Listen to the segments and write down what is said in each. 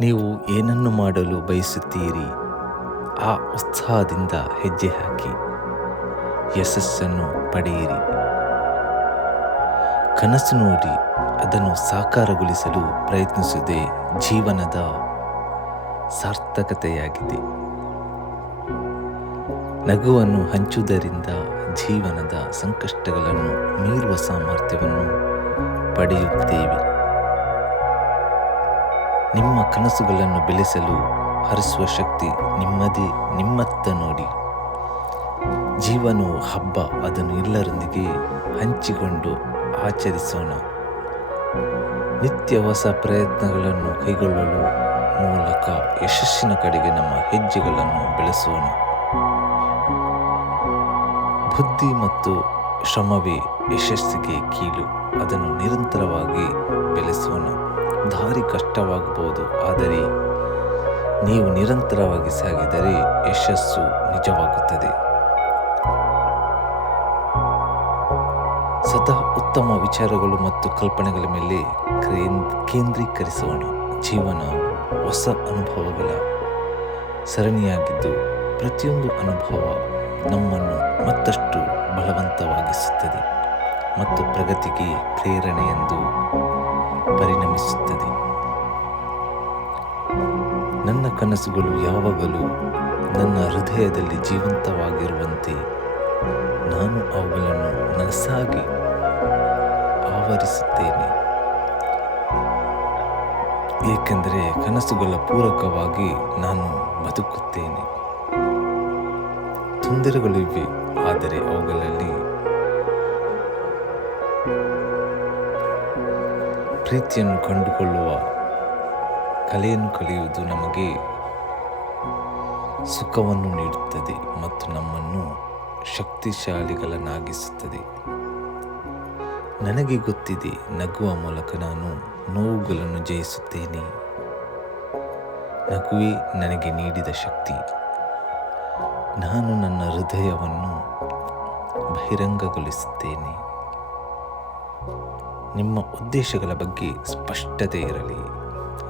ನೀವು ಏನನ್ನು ಮಾಡಲು ಬಯಸುತ್ತೀರಿ? ಆ ಉತ್ಸಾಹದಿಂದ ಹೆಜ್ಜೆ ಹಾಕಿ. ಯಶಸ್ಸನ್ನು ಪಡೆಯಿರಿ. ಕನಸು ನೋಡಿ ಅದನ್ನು ಸಾಕಾರಗೊಳಿಸಲು ಪ್ರಯತ್ನಿಸುವುದೇ ಜೀವನದ ಸಾರ್ಥಕತೆಯಾಗಿದೆ. ನಗುವನ್ನು ಹಂಚುವುದರಿಂದ ಜೀವನದ ಸಂಕಷ್ಟಗಳನ್ನು ಮೀರುವ ಸಾಮರ್ಥ್ಯವನ್ನು ಪಡೆಯುತ್ತೇವೆ. ನಿಮ್ಮ ಕನಸುಗಳನ್ನು ಬೆಳೆಸಲು ಹರಿಸುವ ಶಕ್ತಿ ನಿಮ್ಮದೇ, ನಿಮ್ಮತ್ತ ನೋಡಿ. ಜೀವನವು ಹಬ್ಬ, ಅದನ್ನು ಎಲ್ಲರೊಂದಿಗೆ ಹಂಚಿಕೊಂಡು ಆಚರಿಸೋಣ. ನಿತ್ಯ ಹೊಸ ಪ್ರಯತ್ನಗಳನ್ನು ಕೈಗೊಳ್ಳಲು ಮೂಲಕ ಯಶಸ್ಸಿನ ಕಡೆಗೆ ನಮ್ಮ ಹೆಜ್ಜೆಗಳನ್ನು ಬೆಳೆಸೋಣ. ಬುದ್ಧಿ ಮತ್ತು ಶ್ರಮವೇ ಯಶಸ್ಸಿಗೆ ಕೀಲು ಅದನ್ನು ನಿರಂತರವಾಗಿ ಕಷ್ಟವಾಗಬಹುದು ಆದರೆ ನೀವು ನಿರಂತರವಾಗಿ ಸಾಗಿದರೆ ಯಶಸ್ಸು ನಿಜವಾಗುತ್ತದೆ. ಸದಾ ಉತ್ತಮ ವಿಚಾರಗಳು ಮತ್ತು ಕಲ್ಪನೆಗಳ ಮೇಲೆ ಕೇಂದ್ರೀಕರಿಸೋಣ. ಜೀವನ ಹೊಸ ಅನುಭವಗಳ ಸರಣಿಯಾಗಿದ್ದು ಪ್ರತಿಯೊಂದು ಅನುಭವ ನಮ್ಮನ್ನು ಮತ್ತಷ್ಟು ಬಲವಂತವಾಗಿಸುತ್ತದೆ ಮತ್ತು ಪ್ರಗತಿಗೆ ಪ್ರೇರಣೆಯೆಂದು ಪರಿಣಮಿಸುತ್ತದೆ. ಕನಸುಗಳು ಯಾವಾಗಲೂ ನನ್ನ ಹೃದಯದಲ್ಲಿ ಜೀವಂತವಾಗಿರುವಂತೆ ನಾನು ಅವುಗಳನ್ನು ನನಸಾಗಿ ಆವರಿಸುತ್ತೇನೆ. ಏಕೆಂದರೆ ಕನಸುಗಳ ಪೂರಕವಾಗಿ ನಾನು ಬದುಕುತ್ತೇನೆ. ತೊಂದರೆಗಳಿವೆ ಆದರೆ ಅವುಗಳಲ್ಲಿ ಪ್ರೀತಿಯನ್ನು ಕಂಡುಕೊಳ್ಳುವ ಕಲೆಯನ್ನು ಕಲಿಯುವುದು ನಮಗೆ ಸುಖವನ್ನು ನೀಡುತ್ತದೆ ಮತ್ತು ನಮ್ಮನ್ನು ಶಕ್ತಿಶಾಲಿಗಳನ್ನಾಗಿಸುತ್ತದೆ. ನನಗೆ ಗೊತ್ತಿದೆ, ನಗುವ ಮೂಲಕ ನಾನು ನೋವುಗಳನ್ನು ಜಯಿಸುತ್ತೇನೆ. ನಗುವೆ ನನಗೆ ನೀಡಿದ ಶಕ್ತಿ. ನಾನು ನನ್ನ ಹೃದಯವನ್ನು ಬಹಿರಂಗಗೊಳಿಸುತ್ತೇನೆ. ನಿಮ್ಮ ಉದ್ದೇಶಗಳ ಬಗ್ಗೆ ಸ್ಪಷ್ಟತೆ ಇರಲಿ.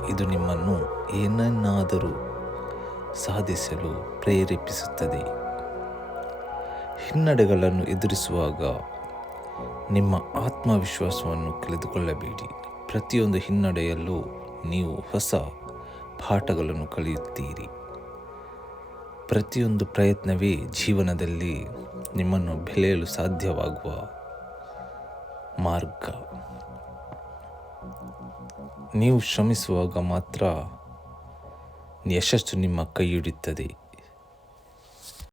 ಇದು ನಿಮ್ಮನ್ನು ಏನನ್ನಾದರೂ ಸಾಧಿಸಲು ಪ್ರೇರೇಪಿಸುತ್ತದೆ. ಹಿನ್ನಡೆಗಳನ್ನು ಎದುರಿಸುವಾಗ ನಿಮ್ಮ ಆತ್ಮವಿಶ್ವಾಸವನ್ನು ಕಳೆದುಕೊಳ್ಳಬೇಡಿ. ಪ್ರತಿಯೊಂದು ಹಿನ್ನಡೆಯಲ್ಲೂ ನೀವು ಹೊಸ ಪಾಠಗಳನ್ನು ಕಲಿಯುತ್ತೀರಿ. ಪ್ರತಿಯೊಂದು ಪ್ರಯತ್ನವೇ ಜೀವನದಲ್ಲಿ ನಿಮ್ಮನ್ನು ಬೆಳೆಯಲು ಸಾಧ್ಯವಾಗುವ ಮಾರ್ಗ. ನೀವು ಶ್ರಮಿಸುವಾಗ ಮಾತ್ರ ಯಶಸ್ಸು ನಿಮ್ಮ ಕೈ ಹಿಡಿಯುತ್ತದೆ